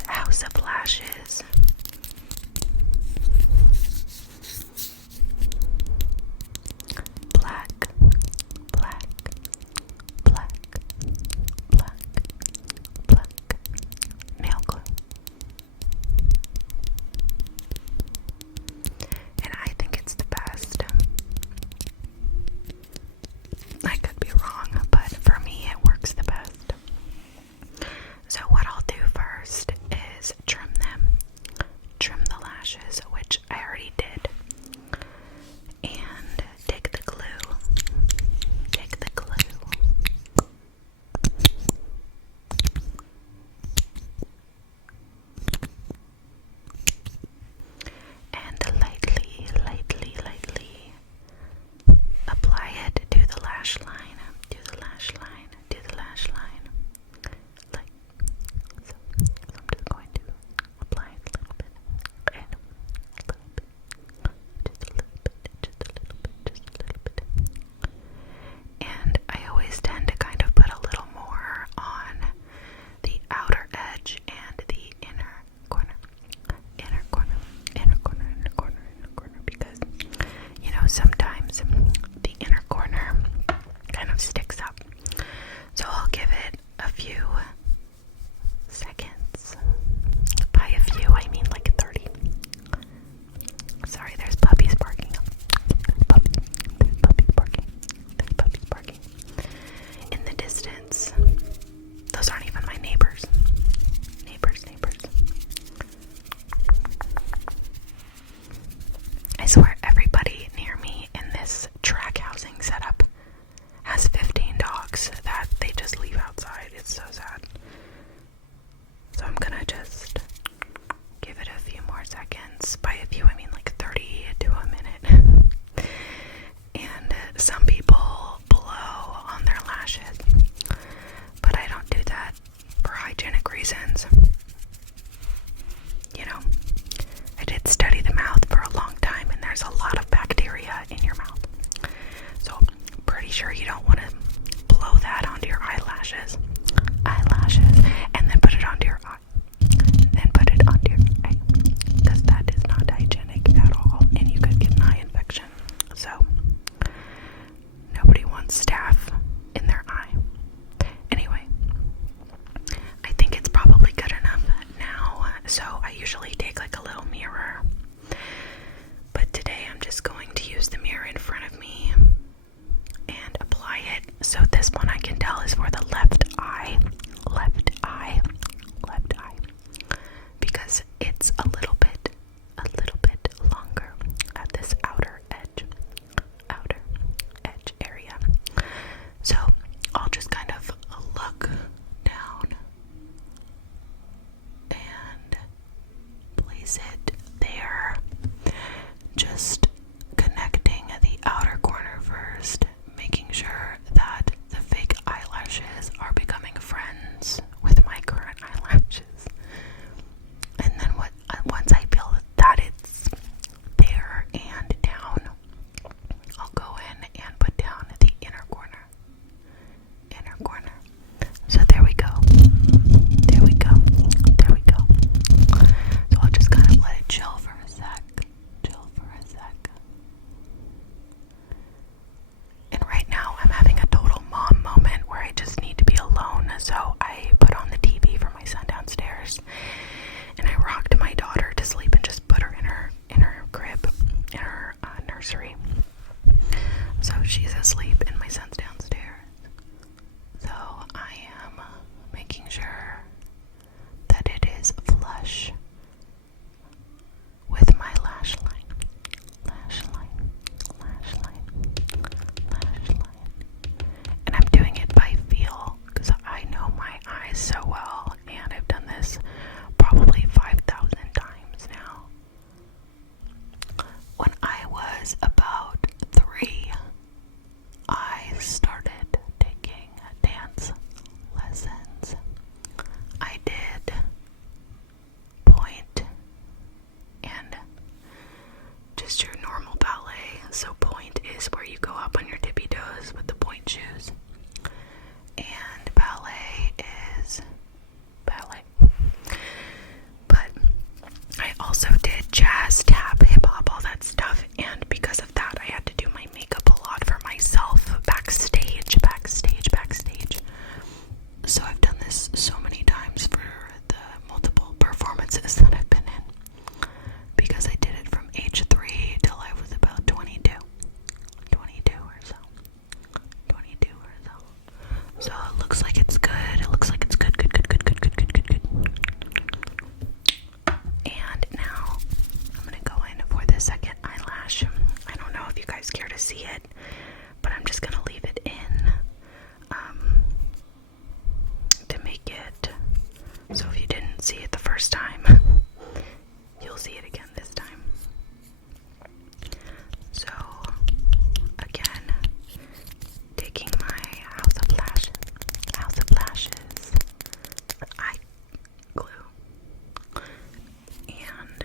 is House of Lashes. Black, black, black, black, black nail glue. And I think it's the best. I could be wrong, but for me it works the best. So what I'll do first is trim them first time. You'll see it again this time. So, again, taking my House of Lashes eye glue, and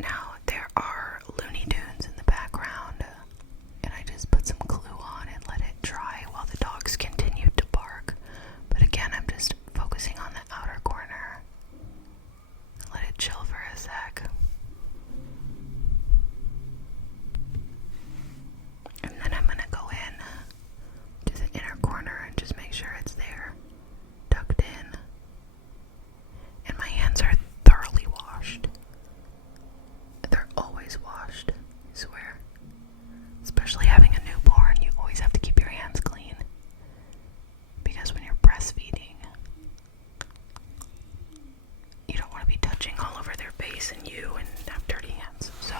now there are Looney Tunes in the background, and I just put some glue on and let it dry while the dogs continued to bark. But again, I'm just focusing on the outer corner. Let it chill for a sec. And then I'm gonna go in to the inner corner and just make sure it's there, tucked in. And my hands are thoroughly washed. They're always washed, I swear. Especially having a newborn, you always have to keep your hands clean. Because when you're breastfeeding, you don't want to be touching all over their face and you and have dirty hands. So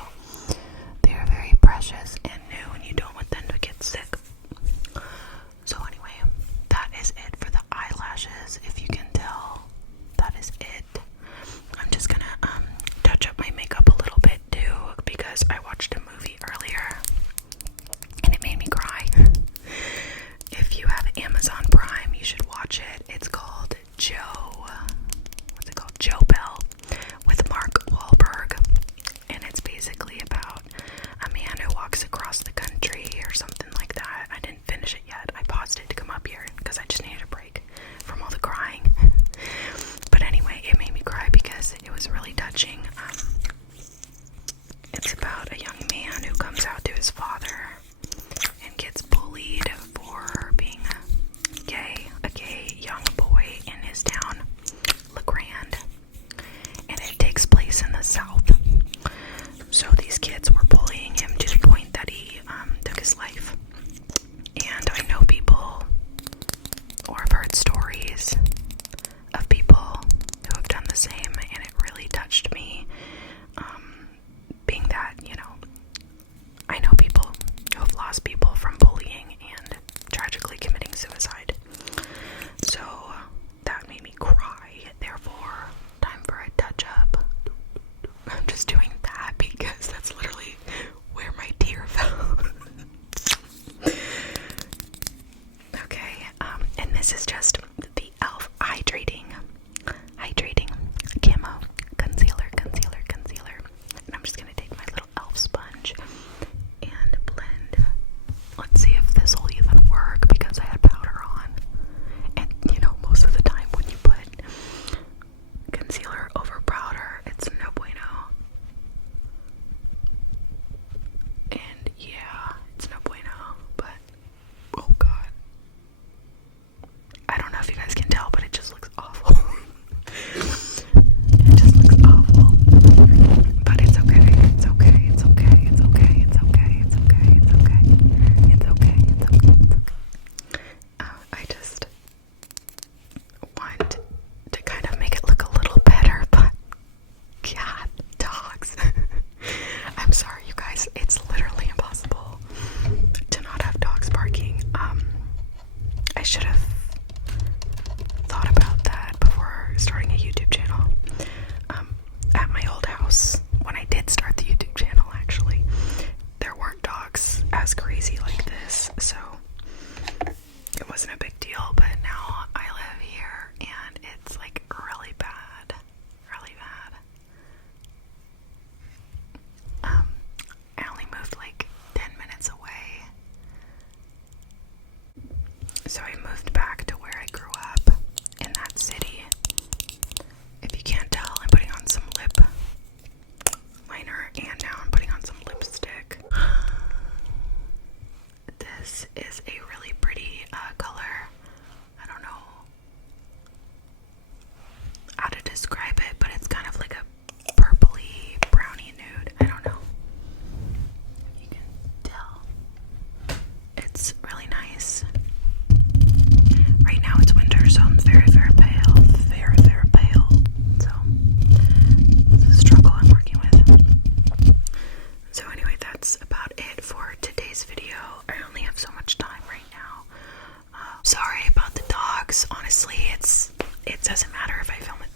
they are very precious and new, and you don't want them to get sick. So anyway, that is it for the eyelashes. If you can tell, that is it. I'm just gonna touch up my makeup a little bit too, because I watched a movie earlier and it made me cry. If you have Amazon Prime, you should watch it. It's called Joe Bell, with Mark Wahlberg, and it's basically about a man who walks across the country or something like that. I didn't finish it yet. I paused it to come up here because I just needed a break from all the crying. But anyway, it made me cry because it was really touching. It's about a young man who comes out to his father and gets bullied for being a gay young boy in his town, LeGrand, and it takes place in the South. So these kids were bullying him to the point that he took his life. And I know people, or I've heard stories of people who have done the same, and it really touched me, being that, I know people who have lost people from bullying and tragically committing suicide. So that made me cry. Therefore, time for a touch up. I'm just doing that because that's literally where my tear fell. Okay, and this is just the e.l.f. hydrating camo concealer. And I'm just gonna take my little e.l.f. sponge and blend. Let's see if this will even work because I had powder on. And most of the time when you put concealer over powder, it's no bueno. And yeah, it's no bueno, but oh god. I don't know if you guys can tell, but it just looks awful. It just looks awful. But it's okay. I just want to kind of make it look a little better because honestly, it doesn't matter if I film it